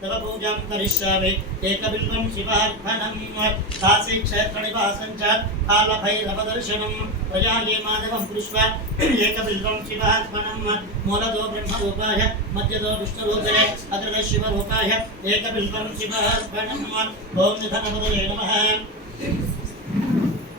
तव पूजां करिष्यामि एकबिल्वं शिवार्पणं काशी क्षेत्रनिवासं च कालभैरवदर्शनं प्रजाये माधवं पुष्पा एकबिल्वं शिवार्पणं मूलतो ब्रह्मरूपाय मध्यतो विष्णुरूपाय अग्रतो शिवरूपाय एकबिल्वं शिवार्पणं ॐ निधनपतये नमः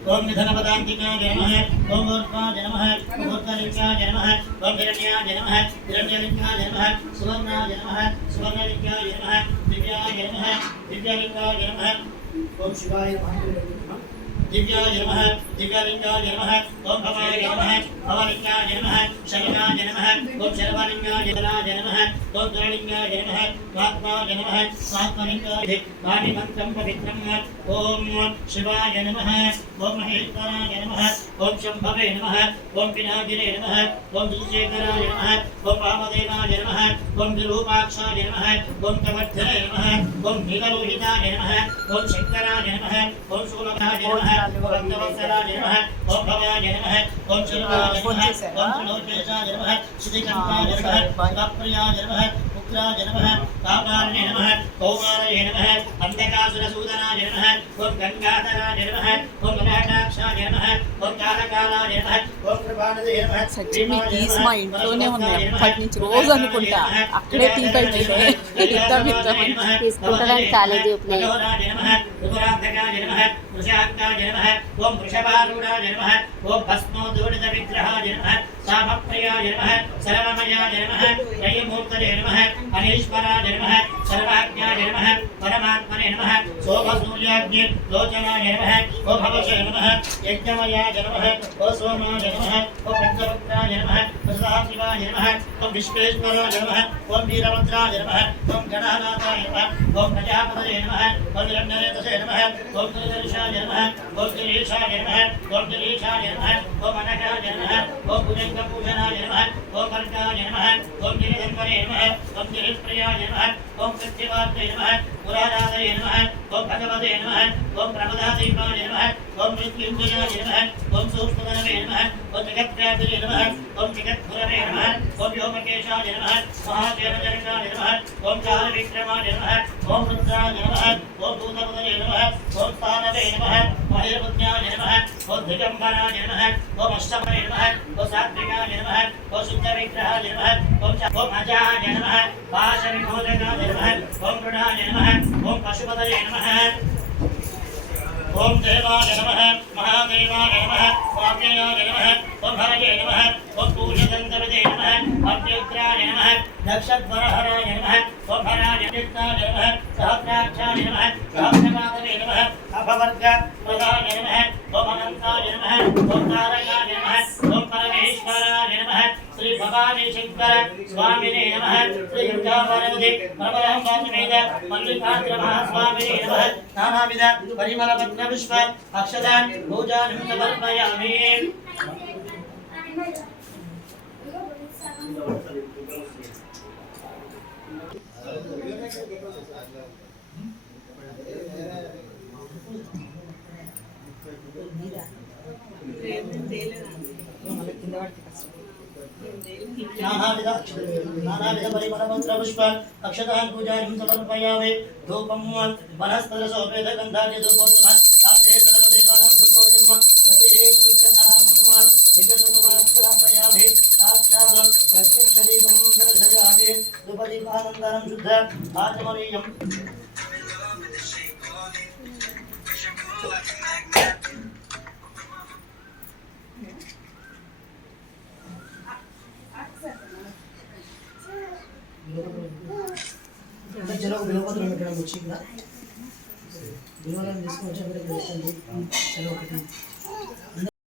ओम निधनपदान्तिकाय नमः ओम ऊर्ध्वाय नमः ओम ऊर्ध्वलिङ्गाय नमः ओम हिरण्याय नमः हिरण्यलिङ्गाय नमः सुवर्णाय नमः सुवर्णलिङ्गाय नमः दिव्याय नमः दिव्यलिङ्गाय नमः ओम शिवाय नमः दिव्याय नमः दिव्यलिङ्गाय नमः ओम भवाय नमः भवलिङ्गाय नमः शर्वाय नमः ओम शर्वलिङ्गाय नमः ओम धनलिङ्गाय नमः स्वात्माय नमः स्वात्मलिङ्गाय वाणिमन्त्रं पवित्रम् ओम शिवाय नमः ओम महेश्वराय नमः ओम शम्भवे नमः ओम पिनाकिने नमः ओम दुष्शेखराय नमः ओम वामदेवाय नमः ओम विरूपाक्षाय नमः ओम कमर्थने नमः ओम नीललोहिताय नमः ओम शङ्कराय नमः ओम शूलभाय नमः ओम भक्तवत्सलाय नमः ओम भवाय नमः ओम शर्वाय नमः ओम त्रिलोकेशाय नमः श्रीकण्ठाय नमः भक्तप्रियाय नमः पुत्राय नमः कामार्ये नमः कौमारये नमः अन्धकासुरसूदनाय नमः ओम गंगाधराय नमः ओम ललाटाक्षाय नमः ओम कालकालाय नमः ओम कृपाणदे नमः సచ్చి మీ కీస్ మా ఇంట్లోనే ఉన్నాయి అప్పటి నుంచి రోజు అనుకుంటా అక్కడే టీ పెట్టేదే ఇద్దాం తీసుకుంటారని కాలేజీ वृषांकाय नमः ओम वृषभारूढ़ाय नमः ओम भस्मोद्दूलित विग्रहाय नमः सामप्रियाय नमः सर्वमयाय नमः त्रयमूर्तये नमः अनीश्वराय नमः सर्वाज्ञाय नमः परमात्मने नमः शोभसूर्याग्नि लोचनाय नमः ओम भवसे नमः यज्ञमयाय नमः ओम सोमाय नमः ओम पंचवक्त्राय नमः सदाशिवाय नमः ओम विश्वेश्वराय नमः ओम वीरभद्राय नमः ओम गणानाथाय नमः ओम प्रजापतये नमः ओम निरंजनेतसे नमः ओम त्रिदर्शाय नमः ओम त्रिलीशाय नमः ओम त्रिलीशाय नमः ओम अनघाय नमः ओम भुजङ्गपूजनाय नमः ओम वर्गाय नमः ओम गिरिधन्वने नमः ओम गिरिप्रियाय नमः ओम कृत्यवात्रे नमः पुराराधये नमः ओम भगवते नमः ओम प्रमदादीपाय नमः ओम मृत्युञ्जयाय नमः ओम सूक्ष्मधनवे नमः ओम जगत्व्यापिने नमः ओम जगद्गुरवे नमः ओम व्योमकेशाय नमः महादेवजनकाय नमः ओम कालविक्रमाय नमः ओम रुद्राय नमः ओम भूतपतये नमः ओम स्थानवे नमः महेर्पुण्याय नमः ओम दिगम्बराय नमः ओम अष्टमने नमः ओम सात्विकाय नमः ओम शुद्धविग्रहाय नमः ओम अजाय नमः पाशविमोचकाय नमः ओम मृडाय नमः ओम पशुपतये नमः ओम देवाय नमः महादेवाय नमः स्वाम्याय नमः ओम हरये नमः ओम पूजदन्तविदे नमः अत्युग्राय नमः दक्षध्वरहराय नमः ओम हराय नित्याय नमः सहस्राक्षाय नमः सहस्रपादवे नमः अपवर्ग प्रदाय नमः ओम अनन्ताय नमः ओम तारकाय नमः ओम परमेश्वराय नमः श्री भवानी शंकर स्वामिने नमः श्री दुर्गा पार्वती प्रबलाम्बा समेत मल्लिकार्जुन महास्वामिने नमः नानाविध परिमलपत्र पुष्प अक्षतान् पूजां समर्पयामि नानाविध परिमलपत्र पुष्प अक्षतान् पूजां समर्पयामि धूपं वनस्पतिसोपेत गन्धानि धूपोत्तमः साप्ते सर्वदेवानां धूपोऽयं प्रतिगृह्यताम् विगतमस्त्रापयामि साक्षात् प्रत्यक्षदीपं दर्शयामि धूपदीपानन्तरं शुद्ध आचमनीयम् चलो बिलोको तो मेरा मुझे ना बिलोला जिसको अच्छा मेरे को चलो